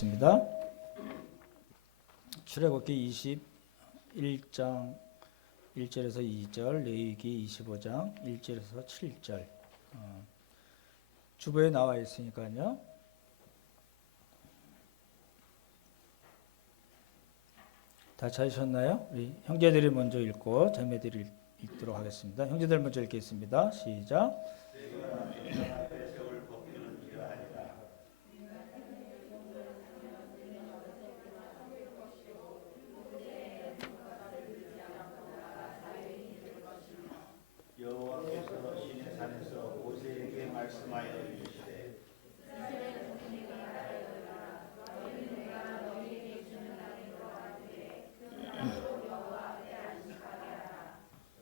있습니다. 출애굽기 21장 1절에서 2절, 레위기 25장 1절에서 7절 주보에 나와 있으니까요. 다 찾으셨나요? 우리 형제들이 먼저 읽고 자매들이 읽도록 하겠습니다. 형제들 먼저 읽겠습니다. 시작. 여호와께서 시내 산에서 모세에게 말씀하여 이르시되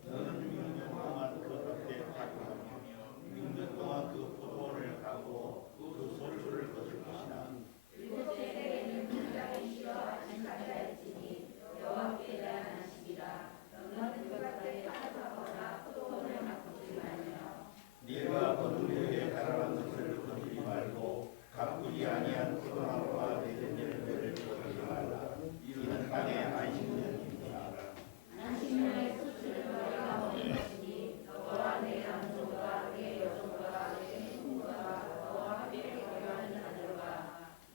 너는 6년 동안 그 밭에 파종하며 6년 동안 그 포도원을 가고 그 소출을 거둘 것이나 네가 거둔 후에 자라난 것을 거두지 말고 가꾸지 아니한 포도나무와 맺은 열매를 거두지 말라. 이는 땅의 안식년입니다.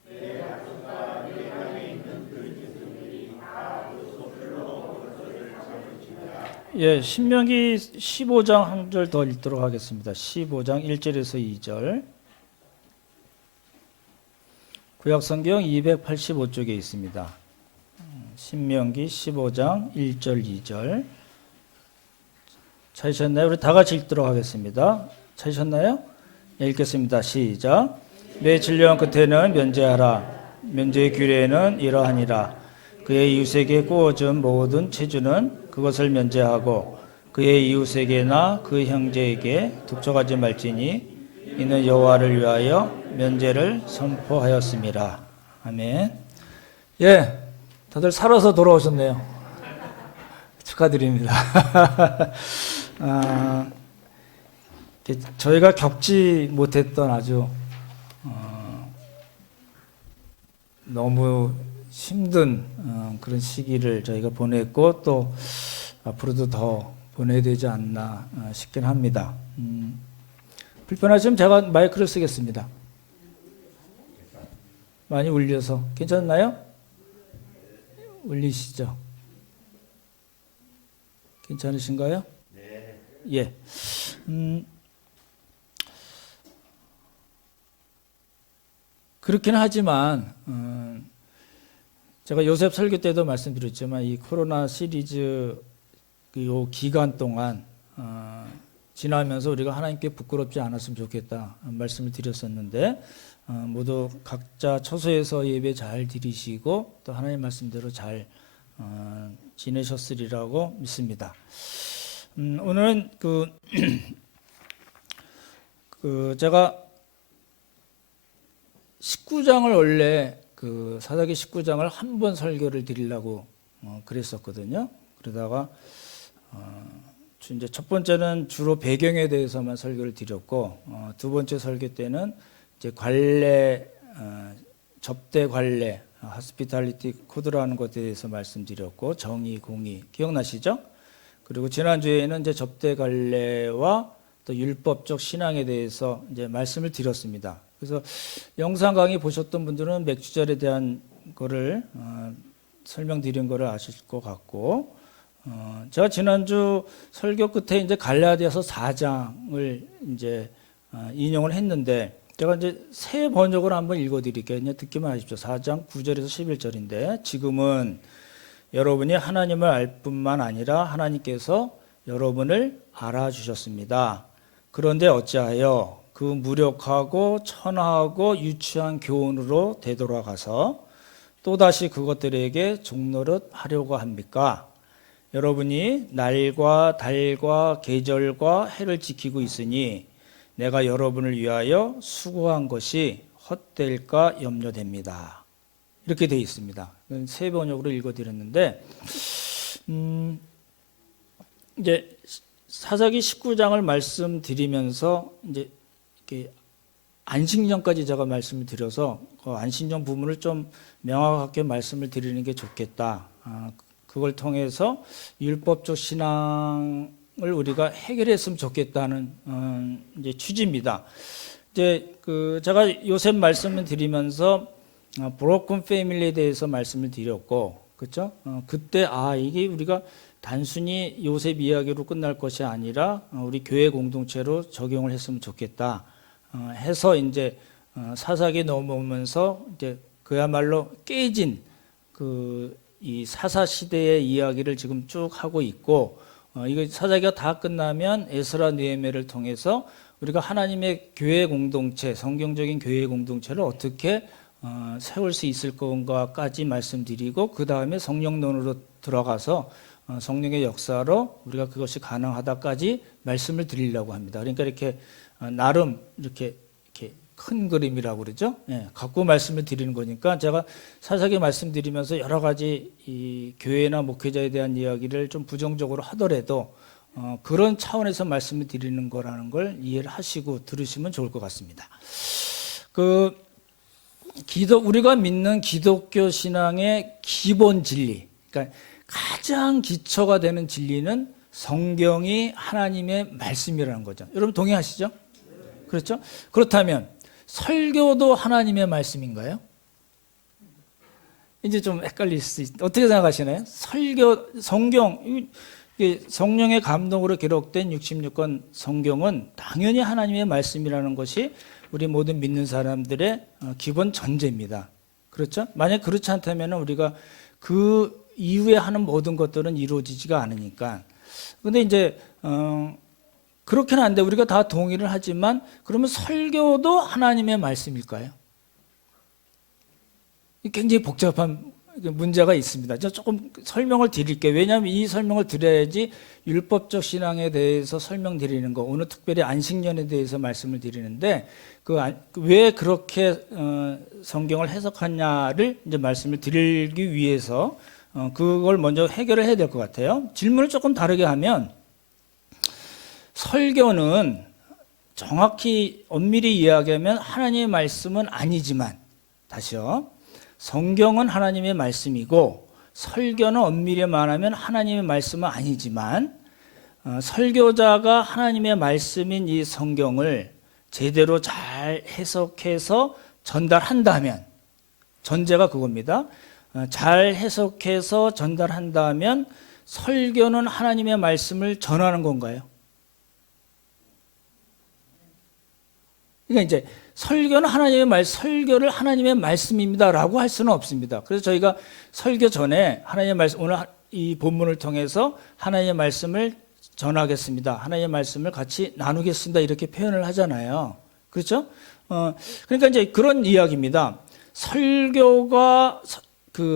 내 약속과 내 땅에 있는 그 짐승들이 다 그 소출로 그것을 삼을지니라. 예, 신명기 15장 한 절 더 읽도록 하겠습니다. 15장 1절에서 2절. 구약성경 285쪽에 있습니다. 신명기 15장 1절 2절. 찾으셨나요? 우리 다 같이 읽도록 하겠습니다. 찾으셨나요? 네, 읽겠습니다. 시작. 내 진령 끝에는 면제하라. 면제의 규례에는 이러하니라. 그의 이웃에게 꾸어준 모든 체주는 그것을 면제하고 그의 이웃에게나 그 형제에게 독촉하지 말지니 이는 여호와를 위하여 면제를 선포하였습니다. 아멘. 예, 다들 살아서 돌아오셨네요. 축하드립니다. 저희가 겪지 못했던 아주 너무 힘든 그런 시기를 저희가 보냈고 또 앞으로도 더 보내야 되지 않나 싶긴 합니다. 불편하시면 제가 마이크를 쓰겠습니다. 많이 울려서 괜찮나요? 울리시죠? 괜찮으신가요? 네. 예. 그렇긴 하지만 제가 요셉 설교 때도 말씀드렸지만 이 코로나 시리즈 요 기간 동안 지나면서 우리가 하나님께 부끄럽지 않았으면 좋겠다 말씀을 드렸었는데 모두 각자 처소에서 예배 잘 드리시고 또 하나님 말씀대로 잘 지내셨으리라고 믿습니다. 오늘은 제가 19장을 원래 사사기 19장을 한 번 설교를 드리려고 그랬었거든요. 그러다가 이제 첫 번째는 주로 배경에 대해서만 설교를 드렸고 두 번째 설교 때는 이제 관례 접대 관례 하스피탈리티 코드라는 것에 대해서 말씀드렸고 정의 공의 기억나시죠? 그리고 지난주에는 이제 접대 관례와 또 율법적 신앙에 대해서 이제 말씀을 드렸습니다. 그래서 영상 강의 보셨던 분들은 맥주절에 대한 거를 설명드린 거를 아실 것 같고 제가 지난주 설교 끝에 이제 갈라디아서 4장을 이제 인용을 했는데 제가 이제 새 번역으로 한번 읽어드릴게요. 그냥 듣기만 하십시오. 4장 9절에서 11절인데 지금은 여러분이 하나님을 알 뿐만 아니라 하나님께서 여러분을 알아주셨습니다. 그런데 어찌하여 그 무력하고 천하하고 유치한 교훈으로 되돌아가서 또다시 그것들에게 종노릇 하려고 합니까? 여러분이 날과 달과 계절과 해를 지키고 있으니 내가 여러분을 위하여 수고한 것이 헛될까 염려됩니다. 이렇게 되어 있습니다. 세 번역으로 읽어드렸는데 이제 사사기 19장을 말씀드리면서 이제 이렇게 안식년까지 제가 말씀을 드려서 그 안신령 부분을 좀 명확하게 말씀을 드리는 게 좋겠다. 그걸 통해서 율법적 신앙을 우리가 해결했으면 좋겠다는 이제 취지입니다. 이제 제가 요셉 말씀을 드리면서 브로큰 패밀리에 대해서 말씀을 드렸고, 그렇죠? 그때 이게 우리가 단순히 요셉 이야기로 끝날 것이 아니라 우리 교회 공동체로 적용을 했으면 좋겠다 해서 이제 사사기 넘어오면서 이제 그야말로 깨진 이 사사 시대의 이야기를 지금 쭉 하고 있고, 이거 사사기가 다 끝나면 에스라 느헤미야를 통해서 우리가 하나님의 교회 공동체, 성경적인 교회 공동체를 어떻게 세울 수 있을 건가까지 말씀드리고, 그 다음에 성령론으로 들어가서 성령의 역사로 우리가 그것이 가능하다까지 말씀을 드리려고 합니다. 그러니까 이렇게 나름 이렇게 큰 그림이라고 그러죠. 갖고 말씀을 드리는 거니까 제가 사사기 말씀드리면서 여러 가지 이 교회나 목회자에 대한 이야기를 좀 부정적으로 하더라도 그런 차원에서 말씀을 드리는 거라는 걸 이해를 하시고 들으시면 좋을 것 같습니다. 우리가 믿는 기독교 신앙의 기본 진리, 그러니까 가장 기초가 되는 진리는 성경이 하나님의 말씀이라는 거죠. 여러분 동의하시죠? 그렇죠? 그렇다면 설교도 하나님의 말씀인가요? 이제 좀 헷갈릴 수 있어요. 어떻게 생각하시나요? 성경, 성령의 감동으로 기록된 66권 성경은 당연히 하나님의 말씀이라는 것이 우리 모든 믿는 사람들의 기본 전제입니다. 그렇죠? 만약 그렇지 않다면 우리가 그 이후에 하는 모든 것들은 이루어지지가 않으니까. 근데 이제 그렇게는 안 돼. 우리가 다 동의를 하지만 그러면 설교도 하나님의 말씀일까요? 굉장히 복잡한 문제가 있습니다. 제가 조금 설명을 드릴게요. 왜냐하면 이 설명을 드려야지 율법적 신앙에 대해서 설명드리는 거, 오늘 특별히 안식년에 대해서 말씀을 드리는데 왜 그렇게 성경을 해석하냐를 이제 말씀을 드리기 위해서 그걸 먼저 해결을 해야 될 것 같아요. 질문을 조금 다르게 하면 설교는 정확히 엄밀히 이야기하면 하나님의 말씀은 아니지만, 다시요, 성경은 하나님의 말씀이고 설교는 엄밀히 말하면 하나님의 말씀은 아니지만 설교자가 하나님의 말씀인 이 성경을 제대로 잘 해석해서 전달한다면, 전제가 그겁니다. 잘 해석해서 전달한다면 설교는 하나님의 말씀을 전하는 건가요? 그러니까 이제 설교는 설교를 하나님의 말씀입니다라고 할 수는 없습니다. 그래서 저희가 설교 전에 하나님의 말씀, 오늘 이 본문을 통해서 하나님의 말씀을 전하겠습니다. 하나님의 말씀을 같이 나누겠습니다. 이렇게 표현을 하잖아요. 그렇죠? 그러니까 이제 그런 이야기입니다. 설교가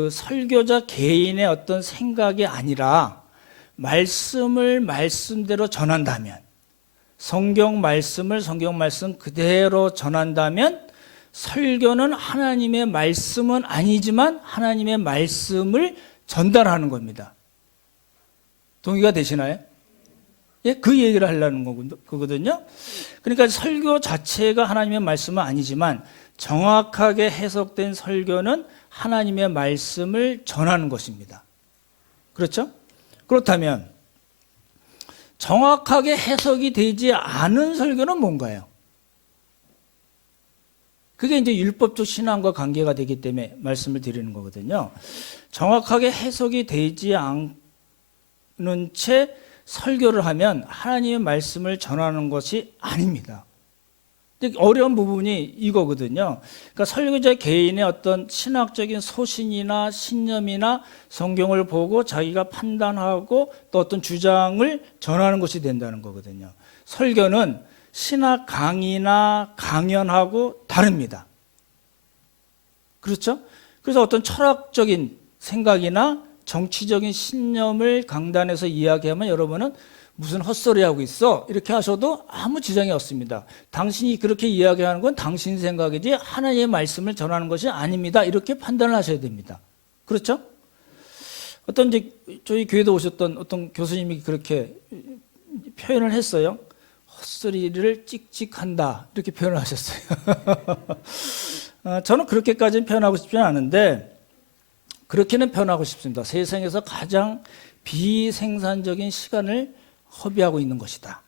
설교자 개인의 어떤 생각이 아니라 말씀을 말씀대로 전한다면, 성경 말씀을 성경 말씀 그대로 전한다면 설교는 하나님의 말씀은 아니지만 하나님의 말씀을 전달하는 겁니다. 동의가 되시나요? 예, 그 얘기를 하려는 거거든요. 그러니까 설교 자체가 하나님의 말씀은 아니지만 정확하게 해석된 설교는 하나님의 말씀을 전하는 것입니다. 그렇죠? 그렇다면 정확하게 해석이 되지 않은 설교는 뭔가요? 그게 이제 율법적 신앙과 관계가 되기 때문에 말씀을 드리는 거거든요. 정확하게 해석이 되지 않는 채 설교를 하면 하나님의 말씀을 전하는 것이 아닙니다. 어려운 부분이 이거거든요. 그러니까 설교자 개인의 어떤 신학적인 소신이나 신념이나 성경을 보고 자기가 판단하고 또 어떤 주장을 전하는 것이 된다는 거거든요. 설교는 신학 강의나 강연하고 다릅니다. 그렇죠? 그래서 어떤 철학적인 생각이나 정치적인 신념을 강단에서 이야기하면 여러분은 무슨 헛소리하고 있어? 이렇게 하셔도 아무 지장이 없습니다. 당신이 그렇게 이야기하는 건 당신 생각이지 하나님의 말씀을 전하는 것이 아닙니다. 이렇게 판단을 하셔야 됩니다. 그렇죠? 어떤 이제 저희 교회도 오셨던 어떤 교수님이 그렇게 표현을 했어요. 헛소리를 찍찍한다 이렇게 표현을 하셨어요. 저는 그렇게까지는 표현하고 싶지는 않은데 그렇게는 표현하고 싶습니다. 세상에서 가장 비생산적인 시간을 허비하고 있는 것이다.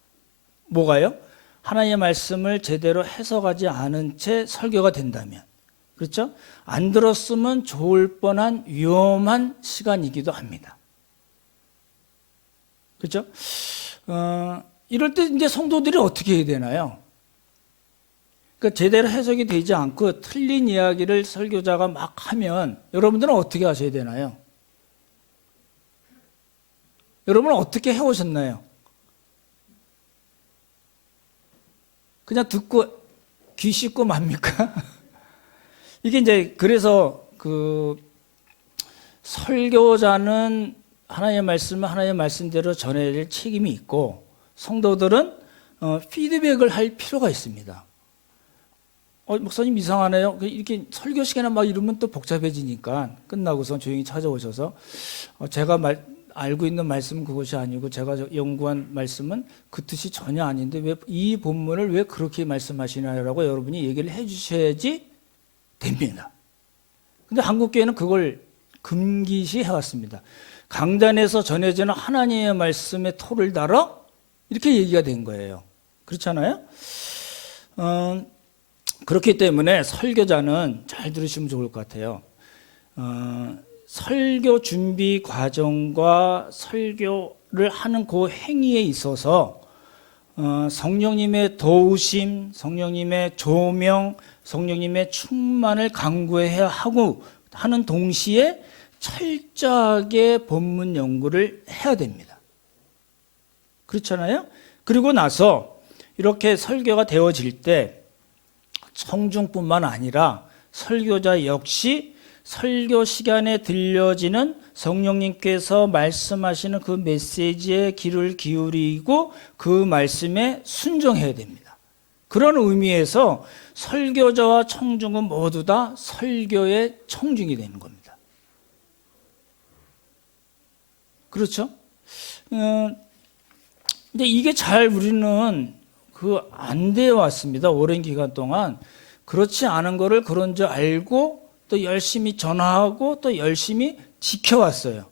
뭐가요? 하나님의 말씀을 제대로 해석하지 않은 채 설교가 된다면, 그렇죠? 안 들었으면 좋을 뻔한 위험한 시간이기도 합니다. 그렇죠? 이럴 때 이제 성도들이 어떻게 해야 되나요? 그러니까 제대로 해석이 되지 않고 틀린 이야기를 설교자가 막 하면 여러분들은 어떻게 하셔야 되나요? 여러분은 어떻게 해오셨나요? 그냥 듣고 귀 씻고 맙니까? 이게 이제 그래서 그 설교자는 하나님의 말씀을 하나님의 말씀대로 전해야 될 책임이 있고 성도들은 피드백을 할 필요가 있습니다. 목사님 이상하네요. 이렇게 설교 시간에 막 이러면 또 복잡해지니까 끝나고서 조용히 찾아오셔서 제가 알고 있는 말씀은 그것이 아니고 제가 연구한 말씀은 그 뜻이 전혀 아닌데 왜 이 본문을 왜 그렇게 말씀하시나요라고 여러분이 얘기를 해주셔야지 됩니다. 근데 한국교회는 그걸 금기시 해왔습니다. 강단에서 전해지는 하나님의 말씀에 토를 달아 이렇게 얘기가 된 거예요. 그렇잖아요? 그렇기 때문에 설교자는 잘 들으시면 좋을 것 같아요. 설교 준비 과정과 설교를 하는 그 행위에 있어서 성령님의 도우심, 성령님의 조명, 성령님의 충만을 간구해야 하고 하는 동시에 철저하게 본문 연구를 해야 됩니다. 그렇잖아요? 그리고 나서 이렇게 설교가 되어질 때 청중뿐만 아니라 설교자 역시 설교 시간에 들려지는 성령님께서 말씀하시는 그 메시지에 귀를 기울이고 그 말씀에 순종해야 됩니다. 그런 의미에서 설교자와 청중은 모두 다 설교의 청중이 되는 겁니다. 그렇죠? 근데 이게 잘 우리는 안 되어 왔습니다. 오랜 기간 동안. 그렇지 않은 거를 그런 줄 알고 또 열심히 전하고 또 열심히 지켜왔어요.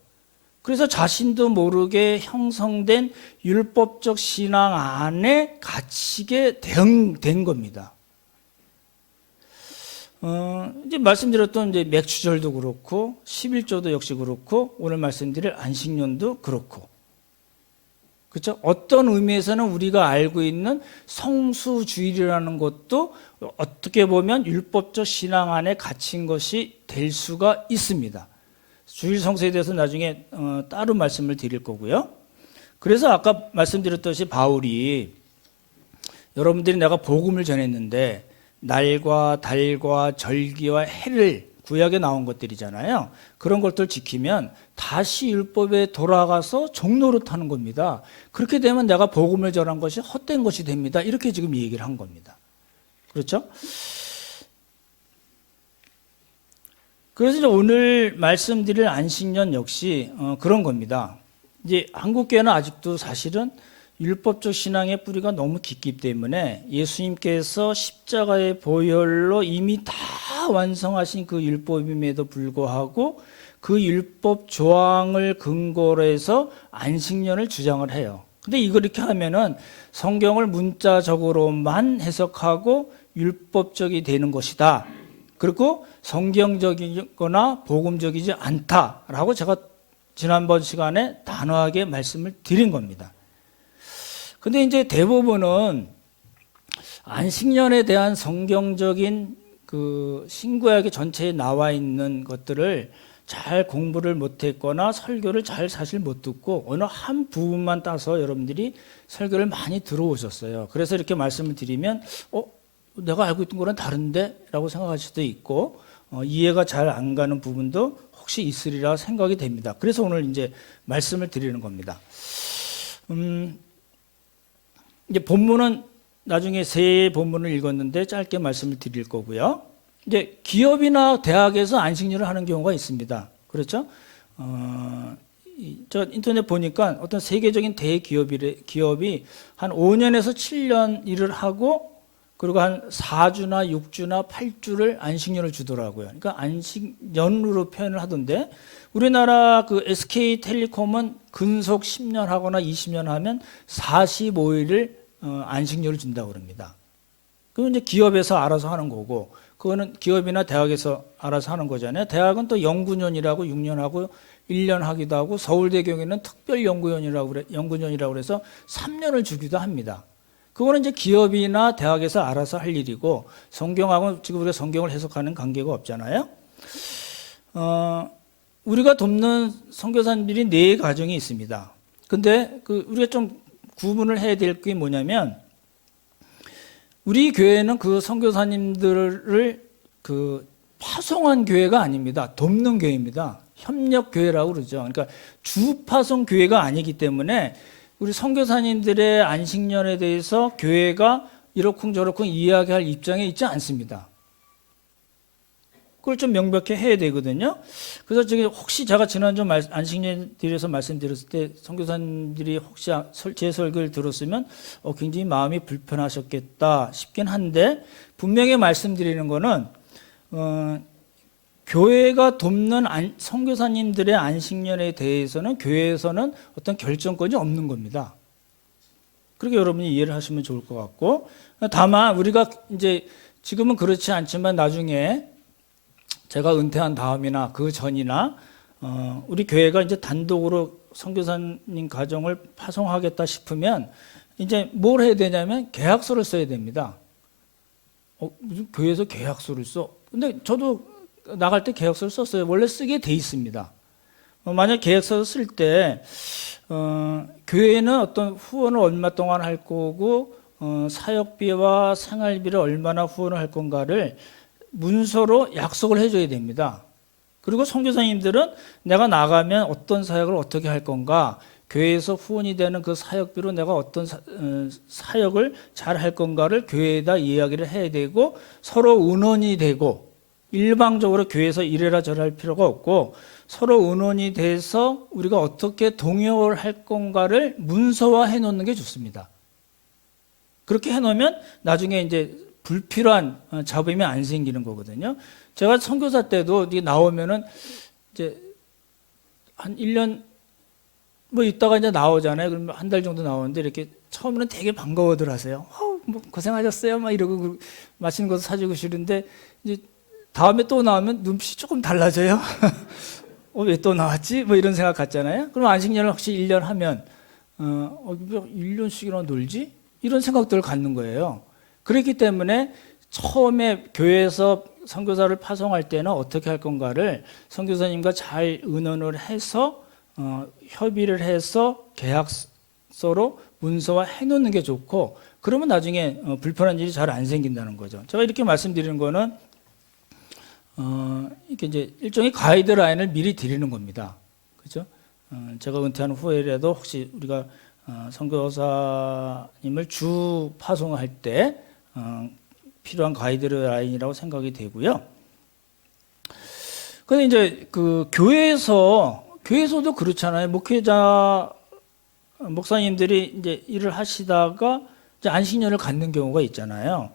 그래서 자신도 모르게 형성된 율법적 신앙 안에 갇히게 된 겁니다. 이제 말씀드렸던 이제 맥주절도 그렇고 11조도 역시 그렇고 오늘 말씀드릴 안식년도 그렇고 그렇죠? 어떤 의미에서는 우리가 알고 있는 성수주일이라는 것도 어떻게 보면 율법적 신앙 안에 갇힌 것이 될 수가 있습니다. 주일 성수에 대해서 나중에 따로 말씀을 드릴 거고요. 그래서 아까 말씀드렸듯이 바울이 여러분들이 내가 복음을 전했는데 날과 달과 절기와 해를 구약에 나온 것들이잖아요. 그런 것들 지키면 다시 율법에 돌아가서 종노릇하는 겁니다. 그렇게 되면 내가 복음을 전한 것이 헛된 것이 됩니다. 이렇게 지금 얘기를 한 겁니다. 그렇죠? 그래서 이제 오늘 말씀드릴 안식년 역시 그런 겁니다. 이제 한국교회는 아직도 사실은 율법적 신앙의 뿌리가 너무 깊기 때문에 예수님께서 십자가의 보혈로 이미 다 완성하신 그 율법임에도 불구하고 그 율법 조항을 근거로 해서 안식년을 주장을 해요. 근데 이거 이렇게 하면은 성경을 문자적으로만 해석하고 율법적이 되는 것이다. 그리고 성경적이거나 복음적이지 않다라고 제가 지난번 시간에 단호하게 말씀을 드린 겁니다. 근데 이제 대부분은 안식년에 대한 성경적인 그 신구약의 전체에 나와 있는 것들을 잘 공부를 못했거나 설교를 잘 사실 못 듣고 어느 한 부분만 따서 여러분들이 설교를 많이 들어오셨어요. 그래서 이렇게 말씀을 드리면 내가 알고 있던 거랑 다른데? 라고 생각할 수도 있고 이해가 잘 안 가는 부분도 혹시 있으리라 생각이 됩니다. 그래서 오늘 이제 말씀을 드리는 겁니다. 이제 본문은 나중에 세 본문을 읽었는데 짧게 말씀을 드릴 거고요. 이제 기업이나 대학에서 안식년을 하는 경우가 있습니다. 그렇죠? 저 인터넷 보니까 어떤 세계적인 대기업이 한 5년에서 7년 일을 하고 그리고 한 4주나 6주나 8주를 안식년을 주더라고요. 그러니까 안식년으로 표현을 하던데 우리나라 그 SK텔레콤은 근속 10년 하거나 20년 하면 45일을 안식년을 준다고 그럽니다. 그건 이제 기업에서 알아서 하는 거고 그거는 기업이나 대학에서 알아서 하는 거잖아요. 대학은 또 연구년이라고 6년하고 1년 하기도 하고 서울대 경우에는 연구년이라고 그래서 3년을 주기도 합니다. 그거는 이제 기업이나 대학에서 알아서 할 일이고 성경하고 지금 우리가 성경을 해석하는 관계가 없잖아요. 우리가 돕는 선교사님들이 4가정이 있습니다. 근데 우리가 좀 구분을 해야 될 게 뭐냐면 우리 교회는 그 선교사님들을 파송한 교회가 아닙니다. 돕는 교회입니다. 협력 교회라고 그러죠. 그러니까 주파송 교회가 아니기 때문에 우리 선교사님들의 안식년에 대해서 교회가 이러쿵저러쿵 이야기할 입장에 있지 않습니다. 그걸 좀 명백히 해야 되거든요. 그래서 혹시 제가 지난주 안식년에 말씀드렸을 때 선교사님들이 혹시 제 설교를 들었으면 굉장히 마음이 불편하셨겠다 싶긴 한데 분명히 말씀드리는 거는 교회가 돕는 선교사님들의 안식년에 대해서는 교회에서는 어떤 결정권이 없는 겁니다. 그렇게 여러분이 이해를 하시면 좋을 것 같고 다만 우리가 이제 지금은 그렇지 않지만 나중에 제가 은퇴한 다음이나 그 전이나 우리 교회가 이제 단독으로 선교사님 가정을 파송하겠다 싶으면 이제 뭘 해야 되냐면 계약서를 써야 됩니다. 무슨 교회에서 계약서를 써? 근데 저도 나갈 때 계약서를 썼어요. 원래 쓰게 돼 있습니다. 만약 계약서를 쓸 때 교회는 어떤 후원을 얼마 동안 할 거고 사역비와 생활비를 얼마나 후원을 할 건가를 문서로 약속을 해줘야 됩니다. 그리고 선교사님들은 내가 나가면 어떤 사역을 어떻게 할 건가, 교회에서 후원이 되는 그 사역비로 내가 어떤 사역을 잘 할 건가를 교회에다 이야기를 해야 되고 서로 의논이 되고 일방적으로 교회에서 이래라 저래라 할 필요가 없고 서로 의논이 돼서 우리가 어떻게 동역을 할 건가를 문서화해 놓는 게 좋습니다. 그렇게 해 놓으면 나중에 이제 불필요한 잡음이 안 생기는 거거든요. 제가 선교사 때도 나오면은 이제 한 1년 뭐 있다가 이제 나오잖아요. 그러면 한 달 정도 나오는데 이렇게 처음에는 되게 반가워들 하세요. 뭐 고생하셨어요. 막 이러고 맛있는 것도 사주고 싫은데 이제 다음에 또 나오면 눈빛이 조금 달라져요. 왜 또 나왔지? 뭐 이런 생각 같잖아요. 그럼 안식년을 혹시 1년 하면 1년씩이나 놀지? 이런 생각들을 갖는 거예요. 그렇기 때문에 처음에 교회에서 선교사를 파송할 때는 어떻게 할 건가를 선교사님과 잘 의논을 해서 협의를 해서 계약서로 문서화 해놓는 게 좋고 그러면 나중에 불편한 일이 잘 안 생긴다는 거죠. 제가 이렇게 말씀드리는 거는 이렇게 이제 일종의 가이드라인을 미리 드리는 겁니다. 그죠? 제가 은퇴한 후에라도 혹시 우리가 선교사님을 주 파송할 때 필요한 가이드라인이라고 생각이 되고요. 근데 이제 교회에서도 그렇잖아요. 목사님들이 이제 일을 하시다가 이제 안식년을 갖는 경우가 있잖아요.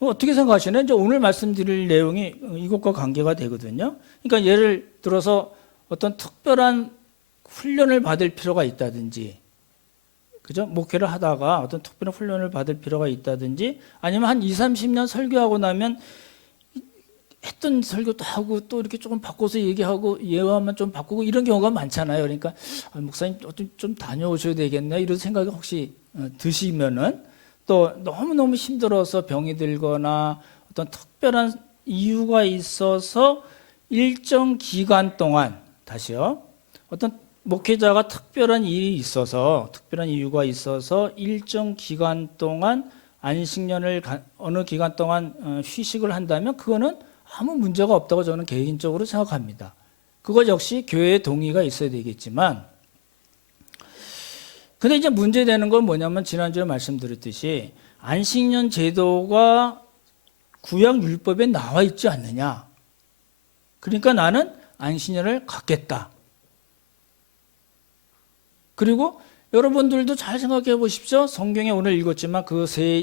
어떻게 생각하시나요? 이제 오늘 말씀드릴 내용이 이것과 관계가 되거든요. 그러니까 예를 들어서 어떤 특별한 훈련을 받을 필요가 있다든지, 그죠? 목회를 하다가 어떤 특별한 훈련을 받을 필요가 있다든지, 아니면 한 20, 30년 설교하고 나면 했던 설교도 하고 또 이렇게 조금 바꿔서 얘기하고 예화만 좀 바꾸고 이런 경우가 많잖아요. 그러니까 목사님 좀 다녀오셔야 되겠네 이런 생각이 혹시 드시면은 또 너무너무 힘들어서 병이 들거나 어떤 특별한 이유가 있어서 일정 기간 동안 다시요. 어떤 목회자가 특별한 일이 있어서 특별한 이유가 있어서 일정 기간 동안 안식년을 어느 기간 동안 휴식을 한다면 그거는 아무 문제가 없다고 저는 개인적으로 생각합니다. 그것 역시 교회의 동의가 있어야 되겠지만 근데 이제 문제되는 건 뭐냐면 지난주에 말씀드렸듯이 안식년 제도가 구약 율법에 나와 있지 않느냐. 그러니까 나는 안식년을 갖겠다. 그리고 여러분들도 잘 생각해 보십시오. 성경에 오늘 읽었지만 그 세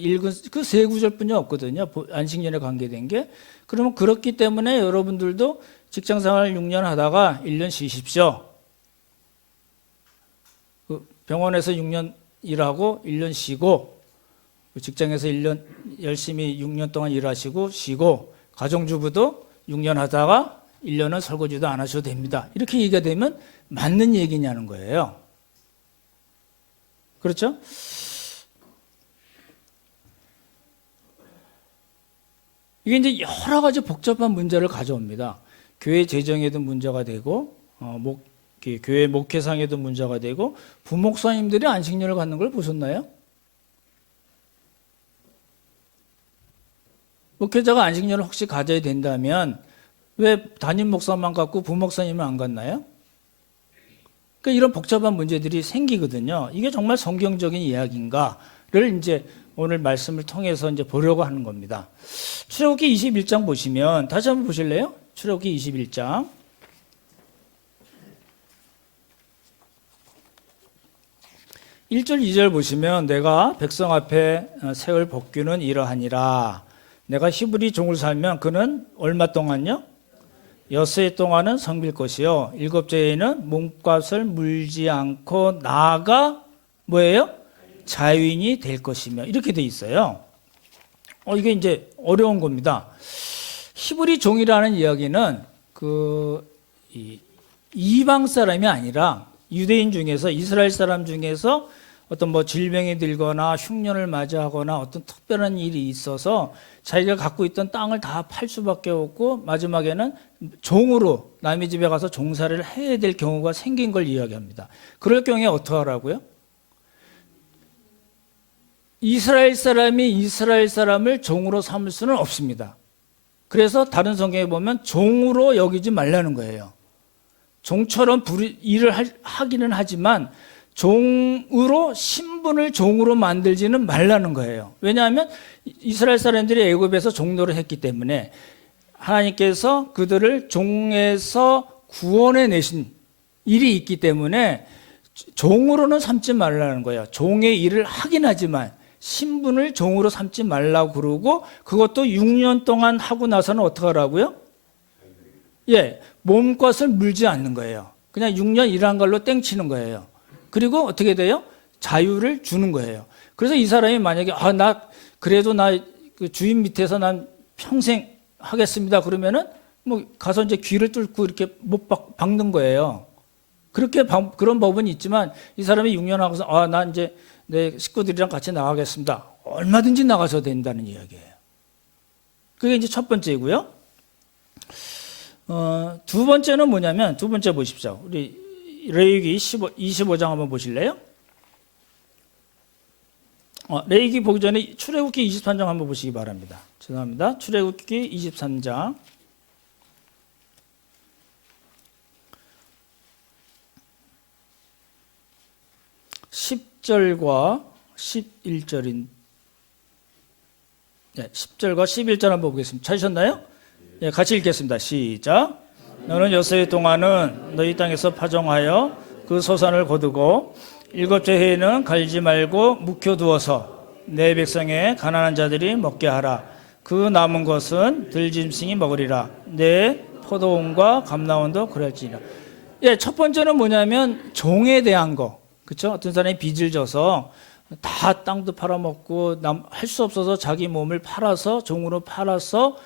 구절뿐이 없거든요. 안식년에 관계된 게. 그러면 그렇기 때문에 여러분들도 직장생활 6년 하다가 1년 쉬십시오. 그 병원에서 6년 일하고 1년 쉬고, 직장에서 1년 열심히 6년 동안 일하시고 쉬고, 가정주부도 6년 하다가 1년은 설거지도 안 하셔도 됩니다. 이렇게 얘기가 되면 맞는 얘기냐는 거예요. 그렇죠? 이게 이제 여러 가지 복잡한 문제를 가져옵니다. 교회 재정에도 문제가 되고, 교회 목회상에도 문제가 되고, 부목사님들이 안식년을 갖는 걸 보셨나요? 목회자가 안식년을 혹시 가져야 된다면 왜 담임 목사만 갖고 부목사님은 안 갖나요? 그러니까 이런 복잡한 문제들이 생기거든요. 이게 정말 성경적인 이야기인가를 이제 오늘 말씀을 통해서 이제 보려고 하는 겁니다. 출애굽기 21장 보시면 다시 한번 보실래요? 출애굽기 21장. 1절 2절 보시면 내가 백성 앞에 세울 법규는 이러하니라. 내가 히브리 종을 살면 그는 얼마 동안요? 엿새 동안은 성빌 것이요 7째에는 몸값을 물지 않고 나아가 뭐예요? 자유인이 될 것이며 이렇게 돼 있어요. 이게 이제 어려운 겁니다. 히브리 종이라는 이야기는 이방 사람이 아니라 유대인 중에서 이스라엘 사람 중에서 어떤 질병이 들거나 흉년을 맞이하거나 어떤 특별한 일이 있어서 자기가 갖고 있던 땅을 다 팔 수밖에 없고 마지막에는 종으로 남의 집에 가서 종살이를 해야 될 경우가 생긴 걸 이야기합니다. 그럴 경우에 어떻게 하라고요? 이스라엘 사람이 이스라엘 사람을 종으로 삼을 수는 없습니다. 그래서 다른 성경에 보면 종으로 여기지 말라는 거예요. 종처럼 일을 하기는 하지만 종으로 신분을 종으로 만들지는 말라는 거예요. 왜냐하면 이스라엘 사람들이 애굽에서 종노를 했기 때문에 하나님께서 그들을 종에서 구원해 내신 일이 있기 때문에 종으로는 삼지 말라는 거예요. 종의 일을 하긴 하지만 신분을 종으로 삼지 말라고 그러고 그것도 6년 동안 하고 나서는 어떻게 하라고요? 몸값을 물지 않는 거예요. 그냥 6년 일한 걸로 땡치는 거예요. 그리고 어떻게 돼요? 자유를 주는 거예요. 그래서 이 사람이 만약에 그래도 그 주인 밑에서 난 평생 하겠습니다. 그러면은 가서 이제 귀를 뚫고 이렇게 못 박는 거예요. 그런 법은 있지만 이 사람이 6년 하고서 난 이제 내 식구들이랑 같이 나가겠습니다. 얼마든지 나가서 된다는 이야기예요. 그게 이제 첫 번째이고요. 두 번째는 뭐냐면 두 번째 보십시오. 우리 레위기 25장 한번 보실래요? 레위기 보기 전에 출애굽기 23장 한번 보시기 바랍니다. 죄송합니다. 출애굽기 23장 10절과 11절인 10절과 11절 한번 보겠습니다. 찾으셨나요? 같이 읽겠습니다. 시작. 너는 엿새 동안은 너희 땅에서 파종하여 그 소산을 거두고 7째 해에는 갈지 말고 묵혀두어서 내 백성의 가난한 자들이 먹게 하라. 그 남은 것은 들짐승이 먹으리라. 내 포도원과 감나원도 그럴지니라. 첫 번째는 뭐냐면 종에 대한 거. 그렇죠? 어떤 사람이 빚을 져서 다 땅도 팔아먹고 할 수 없어서 자기 몸을 팔아서 종으로 팔아서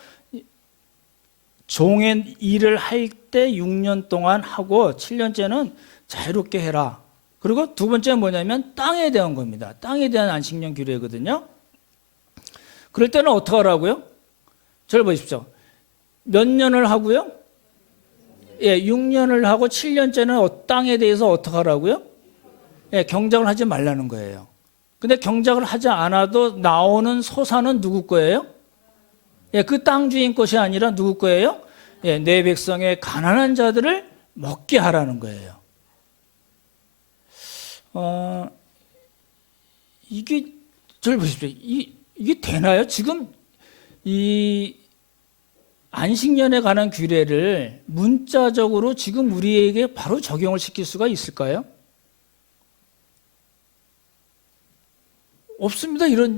종의 일을 할 때 6년 동안 하고 7년째는 자유롭게 해라. 그리고 두 번째는 뭐냐면 땅에 대한 겁니다. 땅에 대한 안식년 규례거든요. 그럴 때는 어떻게 하라고요? 저를 보십시오. 몇 년을 하고요? 6년을 하고 7년째는 땅에 대해서 어떻게 하라고요? 경작을 하지 말라는 거예요. 근데 경작을 하지 않아도 나오는 소산은 누구 거예요? 그 땅 주인 것이 아니라 누구 거예요? 내 백성의 가난한 자들을 먹게 하라는 거예요. 이게 저를 보십시오. 이게 되나요? 지금 이 안식년에 관한 규례를 문자적으로 지금 우리에게 바로 적용을 시킬 수가 있을까요? 없습니다. 이런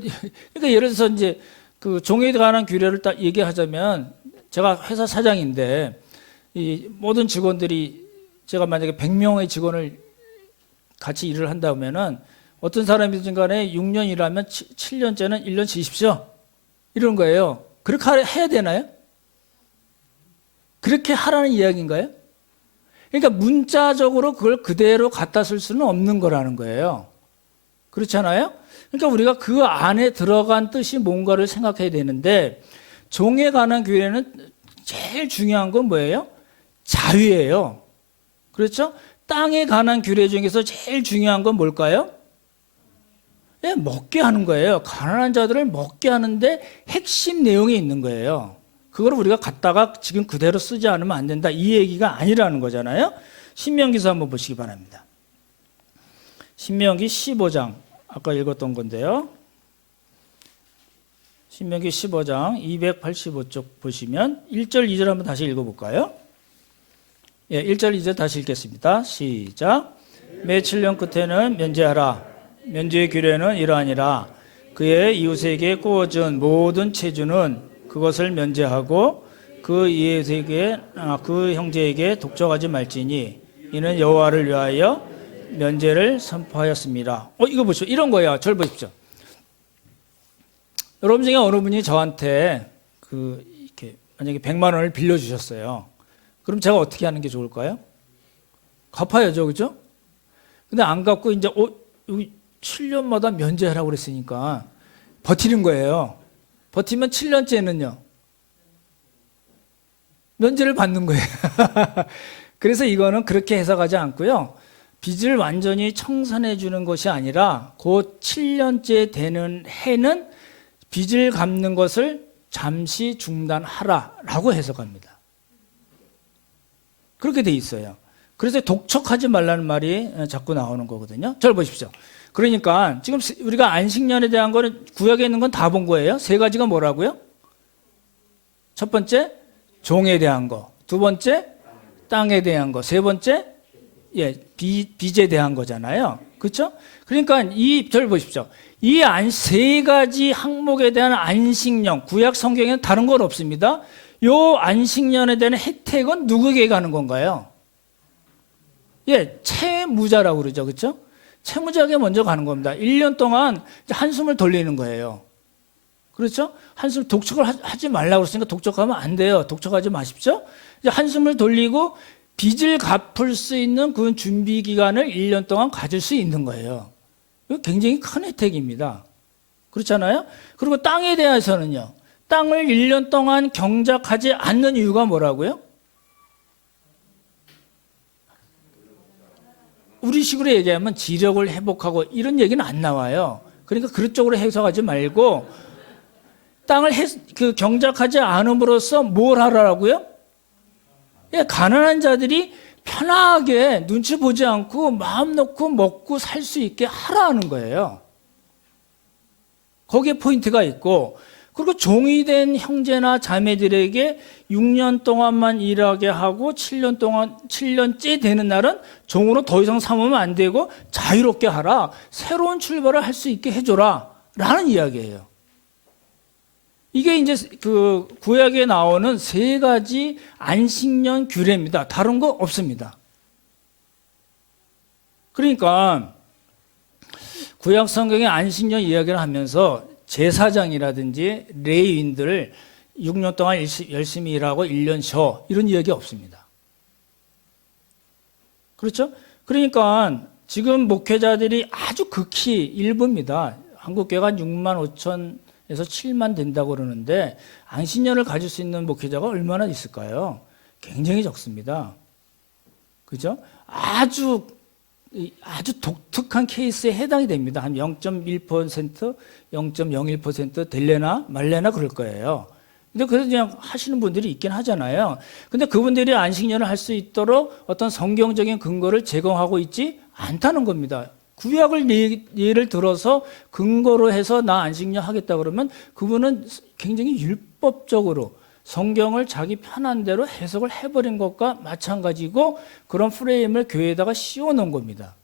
그러니까 예를 들어서 이제 그 종에 관한 규례를 딱 얘기하자면 제가 회사 사장인데 이 모든 직원들이 제가 만약에 100명의 직원을 같이 일을 한다면은 어떤 사람이든 간에 6년 일하면 7년째는 1년 쉬십시오. 이런 거예요. 그렇게 해야 되나요? 그렇게 하라는 이야기인가요? 그러니까 문자적으로 그걸 그대로 갖다 쓸 수는 없는 거라는 거예요. 그렇잖아요? 그러니까 우리가 그 안에 들어간 뜻이 뭔가를 생각해야 되는데 종에 관한 규례는 제일 중요한 건 뭐예요? 자유예요. 그렇죠? 땅에 관한 규례 중에서 제일 중요한 건 뭘까요? 예, 먹게 하는 거예요. 가난한 자들을 먹게 하는데 핵심 내용이 있는 거예요. 그걸 우리가 갖다가 지금 그대로 쓰지 않으면 안 된다. 이 얘기가 아니라는 거잖아요. 신명기서 한번 보시기 바랍니다. 신명기 15장 아까 읽었던 건데요. 신명기 15장 285쪽 보시면 1절 2절 한번 다시 읽어볼까요? 예, 1절 2절 다시 읽겠습니다. 시작. 매 7년 끝에는 면제하라. 면제의 규례는 이러하니라. 그의 이웃에게 구워준 모든 체주는 그것을 면제하고 그 이웃에게 그 형제에게 독점하지 말지니 이는 여호와를 위하여 면제를 선포하였습니다. 이거 보시죠. 이런 거예요. 절 보십시오. 여러분 중에 어느 분이 저한테 이렇게 만약에 100만 원을 빌려 주셨어요. 그럼 제가 어떻게 하는 게 좋을까요? 갚아야죠, 그죠? 근데 안 갚고 이제 여기 7년마다 면제하라고 그랬으니까 버티는 거예요. 버티면 7년째는요 면제를 받는 거예요. 그래서 이거는 그렇게 해석하지 않고요. 빚을 완전히 청산해 주는 것이 아니라 곧 7년째 되는 해는 빚을 갚는 것을 잠시 중단하라라고 해석합니다. 그렇게 돼 있어요. 그래서 독촉하지 말라는 말이 자꾸 나오는 거거든요. 잘 보십시오. 그러니까 지금 우리가 안식년에 대한 거는 구약에 있는 건 다 본 거예요. 세 가지가 뭐라고요? 첫 번째 종에 대한 거, 두 번째 땅에 대한 거, 세 번째 빚에 대한 거잖아요. 그렇죠? 그러니까 절 보십시오. 이 세 가지 항목에 대한 안식년, 구약 성경에는 다른 건 없습니다. 요 안식년에 대한 혜택은 누구에게 가는 건가요? 채무자라고 그러죠. 그렇죠? 채무자에게 먼저 가는 겁니다. 1년 동안 한숨을 돌리는 거예요. 그렇죠? 한숨 독촉을 하지 말라고 그랬으니까 독촉하면 안 돼요. 독촉하지 마십시오. 이제 한숨을 돌리고 빚을 갚을 수 있는 그 준비 기간을 1년 동안 가질 수 있는 거예요. 이거 굉장히 큰 혜택입니다. 그렇잖아요? 그리고 땅에 대해서는요. 땅을 1년 동안 경작하지 않는 이유가 뭐라고요? 우리식으로 얘기하면 지력을 회복하고 이런 얘기는 안 나와요. 그러니까 그쪽으로 해석하지 말고 땅을 경작하지 않음으로써 뭘 하라고요? 가난한 자들이 편하게 눈치 보지 않고 마음 놓고 먹고 살 수 있게 하라는 거예요. 거기에 포인트가 있고, 그리고 종이 된 형제나 자매들에게 6년 동안만 일하게 하고 7년째 되는 날은 종으로 더 이상 삼으면 안 되고 자유롭게 하라. 새로운 출발을 할 수 있게 해줘라. 라는 이야기예요. 이게 이제 그 구약에 나오는 세 가지 안식년 규례입니다. 다른 거 없습니다. 그러니까 구약 성경의 안식년 이야기를 하면서 제사장이라든지 레위인들 6년 동안 열심히 일하고 1년 쉬어 이런 이야기 없습니다. 그렇죠? 그러니까 지금 목회자들이 아주 극히 일부입니다. 한국교회가 6만 5천에서 7만 된다고 그러는데 안식년을 가질 수 있는 목회자가 얼마나 있을까요? 굉장히 적습니다. 그죠? 아주 독특한 케이스에 해당이 됩니다. 한 0.1%, 0.01% 될래나 말래나 그럴 거예요. 근데 그래도 그냥 하시는 분들이 있긴 하잖아요. 근데 그분들이 안식년을 할 수 있도록 어떤 성경적인 근거를 제공하고 있지 않다는 겁니다. 구약을 예를 들어서 근거로 해서 나 안식년 하겠다 그러면 그분은 굉장히 율법적으로 성경을 자기 편한 대로 해석을 해버린 것과 마찬가지고 그런 프레임을 교회에다가 씌워놓은 겁니다.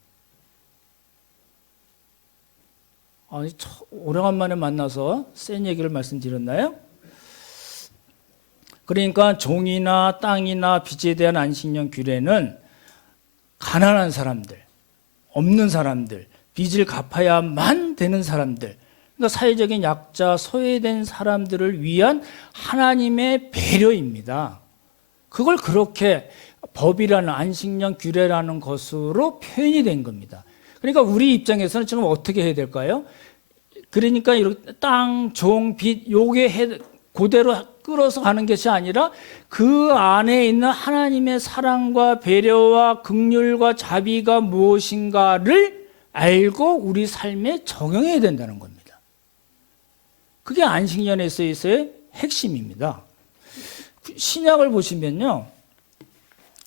오래간만에 만나서 센 얘기를 말씀드렸나요? 그러니까 종이나 땅이나 빚에 대한 안식년 규례는 가난한 사람들, 없는 사람들, 빚을 갚아야만 되는 사람들, 그러니까 사회적인 약자, 소외된 사람들을 위한 하나님의 배려입니다. 그걸 그렇게 법이라는 안식년 규례라는 것으로 표현이 된 겁니다. 그러니까 우리 입장에서는 지금 어떻게 해야 될까요? 그러니까 이렇게 땅, 종, 빚 요게 그대로 끌어서 가는 것이 아니라 그 안에 있는 하나님의 사랑과 배려와 긍휼과 자비가 무엇인가를 알고 우리 삶에 적용해야 된다는 겁니다. 그게 안식년에 있어서의 핵심입니다. 신약을 보시면요,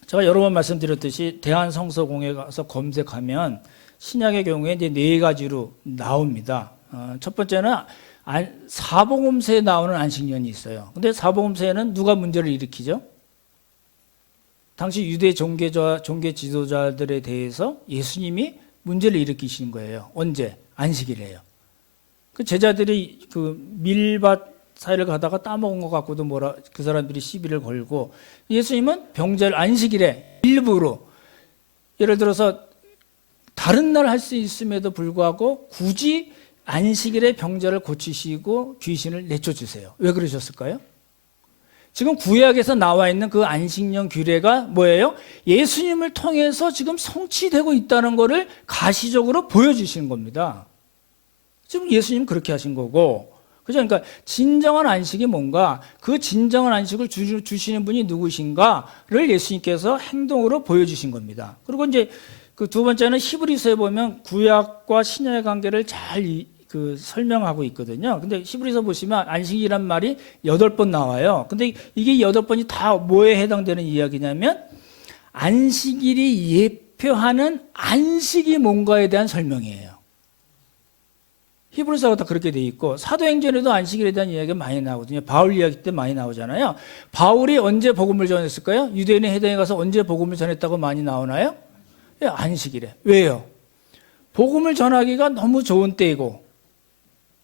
제가 여러 번 말씀드렸듯이 대한성서공회 가서 검색하면 신약의 경우에 이제 4가지로 나옵니다. 첫 번째는 사복음서에 나오는 안식년이 있어요. 근데 사복음서에는 누가 문제를 일으키죠? 당시 유대 종교 지도자들에 대해서 예수님이 문제를 일으키신 거예요. 언제? 안식일이에요. 그 제자들이 그 밀밭 사이를 가다가 따먹은 것 갖고도 그 사람들이 시비를 걸고, 예수님은 병자를 안식일에 일부러, 예를 들어서 다른 날 할 수 있음에도 불구하고 굳이 안식일에 병자를 고치시고 귀신을 내쫓으세요. 왜 그러셨을까요? 지금 구약에서 나와 있는 그 안식년 규례가 뭐예요? 예수님을 통해서 지금 성취되고 있다는 것을 가시적으로 보여주시는 겁니다. 지금 예수님 그렇게 하신 거고, 그죠? 그러니까 진정한 안식이 뭔가, 그 진정한 안식을 주시는 분이 누구신가를 예수님께서 행동으로 보여주신 겁니다. 그리고 이제 그 두 번째는 히브리서에 보면 구약과 신약의 관계를 잘 설명하고 있거든요. 근데 히브리서 보시면 안식이란 말이 8번 나와요. 근데 이게 8번이 다 뭐에 해당되는 이야기냐면 안식일이 예표하는 안식이 뭔가에 대한 설명이에요. 히브리서가 다 그렇게 돼 있고, 사도행전에도 안식일에 대한 이야기가 많이 나오거든요. 바울 이야기 때 많이 나오잖아요. 바울이 언제 복음을 전했을까요? 유대인의 회당에 가서 언제 복음을 전했다고 많이 나오나요? 예, 안식일에. 왜요? 복음을 전하기가 너무 좋은 때이고,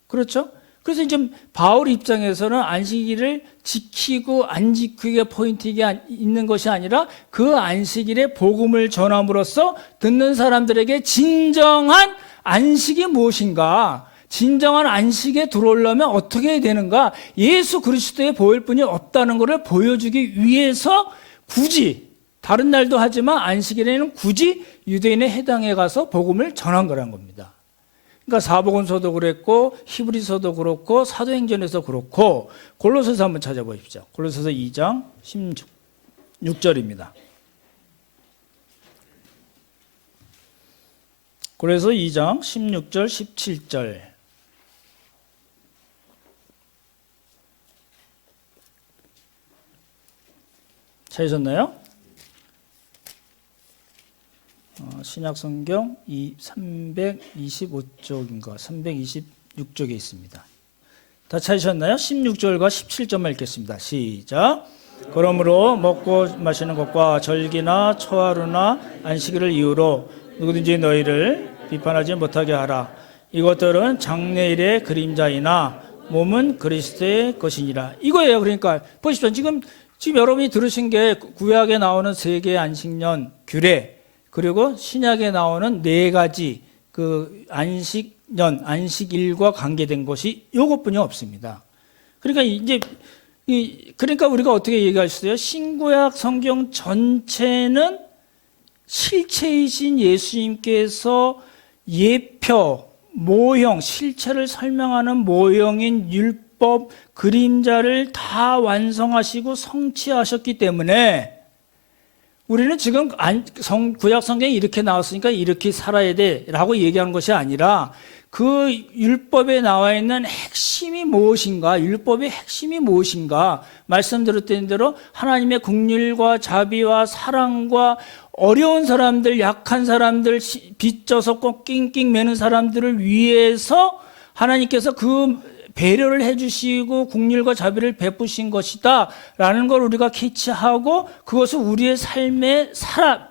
그렇죠? 그래서 이제 바울 입장에서는 안식일을 지키고 안 지키기가 포인트가 있는 것이 아니라 그 안식일에 복음을 전함으로써 듣는 사람들에게 진정한 안식이 무엇인가, 진정한 안식에 들어오려면 어떻게 해야 되는가, 예수 그리스도의 보혈뿐이 없다는 것을 보여주기 위해서 굳이 다른 날도 하지만 안식일에는 굳이 유대인의 회당에 가서 복음을 전한 거란 겁니다. 그러니까 사복음서도 그랬고 히브리서도 그렇고 사도행전에서 그렇고, 골로새서 한번 찾아보십시오. 골로새서 2장 16절입니다. 골로새서 2장 16절 17절. 찾으셨나요? 신약성경 325쪽인가 326쪽에 있습니다. 다 찾으셨나요? 16절과 17절만 읽겠습니다. 시작. 그러므로 먹고 마시는 것과 절기나 초하루나 안식일을 이유로 누구든지 너희를 비판하지 못하게 하라. 이것들은 장래일의 그림자이나 몸은 그리스도의 것이니라. 이거예요. 그러니까 보십시오. 지금 여러분이 들으신 게 구약에 나오는 3개의 안식년 규례, 그리고 신약에 나오는 4가지 그 안식년, 안식일과 관계된 것이 이것뿐이 없습니다. 그러니까 이제 그러니까 우리가 어떻게 얘기할 수 있어요? 신구약 성경 전체는 실체이신 예수님께서 예표, 모형, 실체를 설명하는 모형인 율법, 그림자를 다 완성하시고 성취하셨기 때문에 우리는 지금 구약 성경이 이렇게 나왔으니까 이렇게 살아야 돼라고 얘기하는 것이 아니라 그 율법에 나와 있는 핵심이 무엇인가, 율법의 핵심이 무엇인가, 말씀드렸던 대로 하나님의 긍휼과 자비와 사랑과 어려운 사람들, 약한 사람들, 빚져서 꼭 낑낑 매는 사람들을 위해서 하나님께서 그 배려를 해주시고 긍휼과 자비를 베푸신 것이다 라는 걸 우리가 캐치하고 그것을 우리의 삶에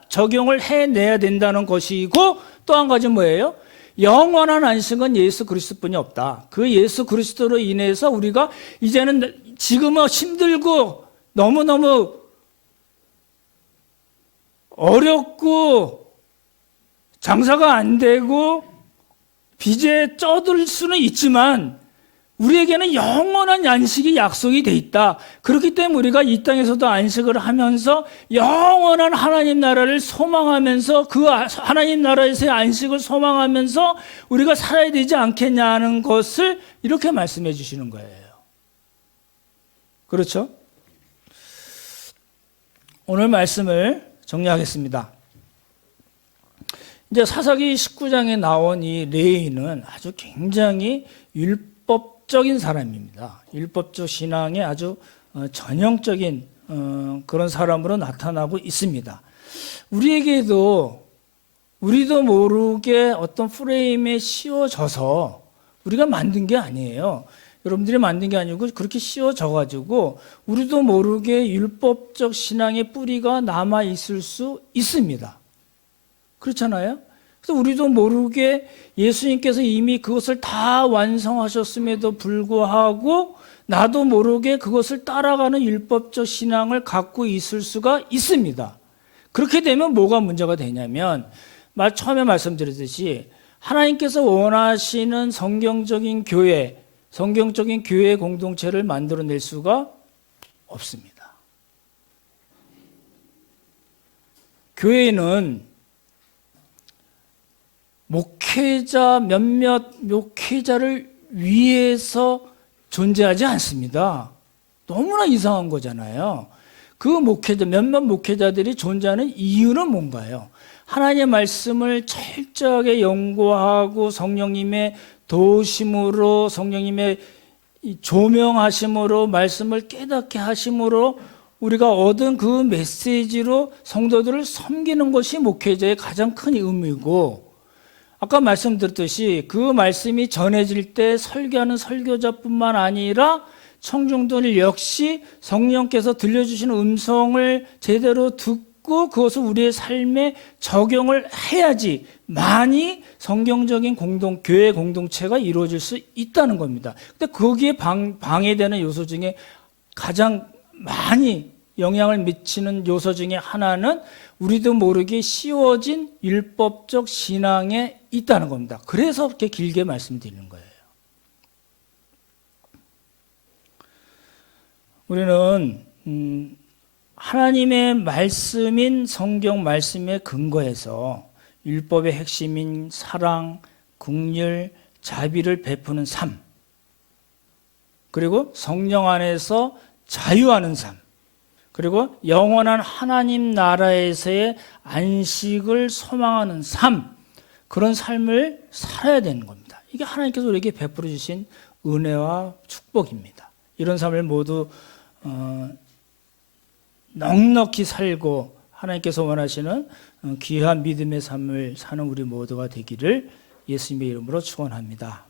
적용을 해내야 된다는 것이고, 또 한 가지 뭐예요? 영원한 안식은 예수 그리스도뿐이 없다. 그 예수 그리스도로 인해서 우리가 이제는 지금은 힘들고 너무너무 어렵고 장사가 안 되고 빚에 쩌들 수는 있지만 우리에게는 영원한 안식이 약속이 돼 있다. 그렇기 때문에 우리가 이 땅에서도 안식을 하면서 영원한 하나님 나라를 소망하면서 그 하나님 나라에서의 안식을 소망하면서 우리가 살아야 되지 않겠냐는 것을 이렇게 말씀해 주시는 거예요. 그렇죠? 오늘 말씀을 정리하겠습니다. 이제 사사기 19장에 나온 이 레위는 아주 굉장히 율법적인 사람입니다. 율법적 신앙의 아주 전형적인 그런 사람으로 나타나고 있습니다. 우리도 모르게 어떤 프레임에 씌워져서 우리가 만든 게 아니에요. 여러분들이 만든 게 아니고 그렇게 씌워져 가지고 우리도 모르게 율법적 신앙의 뿌리가 남아 있을 수 있습니다. 그렇잖아요? 그래서 우리도 모르게 예수님께서 이미 그것을 다 완성하셨음에도 불구하고 나도 모르게 그것을 따라가는 율법적 신앙을 갖고 있을 수가 있습니다. 그렇게 되면 뭐가 문제가 되냐면 처음에 말씀드렸듯이 하나님께서 원하시는 성경적인 교회 공동체를 만들어낼 수가 없습니다. 교회는 몇몇 목회자를 위해서 존재하지 않습니다. 너무나 이상한 거잖아요. 몇몇 목회자들이 존재하는 이유는 뭔가요? 하나님의 말씀을 철저하게 연구하고 성령님의 도우심으로 성령님의 조명하심으로 말씀을 깨닫게 하심으로 우리가 얻은 그 메시지로 성도들을 섬기는 것이 목회자의 가장 큰 의미고, 아까 말씀드렸듯이 그 말씀이 전해질 때 설교하는 설교자뿐만 아니라 청중들 역시 성령께서 들려주시는 음성을 제대로 듣고 그것을 우리의 삶에 적용을 해야지 많이 성경적인 교회 공동체가 이루어질 수 있다는 겁니다. 근데 거기에 방해되는 요소 중에 가장 많이 영향을 미치는 요소 중에 하나는 우리도 모르게 씌워진 율법적 신앙에 있다는 겁니다. 그래서 이렇게 길게 말씀드리는 거예요. 우리는 하나님의 말씀인 성경 말씀에 근거해서 율법의 핵심인 사랑, 긍휼, 자비를 베푸는 삶, 그리고 성령 안에서 자유하는 삶, 그리고 영원한 하나님 나라에서의 안식을 소망하는 삶, 그런 삶을 살아야 되는 겁니다. 이게 하나님께서 우리에게 베풀어 주신 은혜와 축복입니다. 이런 삶을 모두 넉넉히 살고 하나님께서 원하시는 귀한 믿음의 삶을 사는 우리 모두가 되기를 예수님의 이름으로 축원합니다.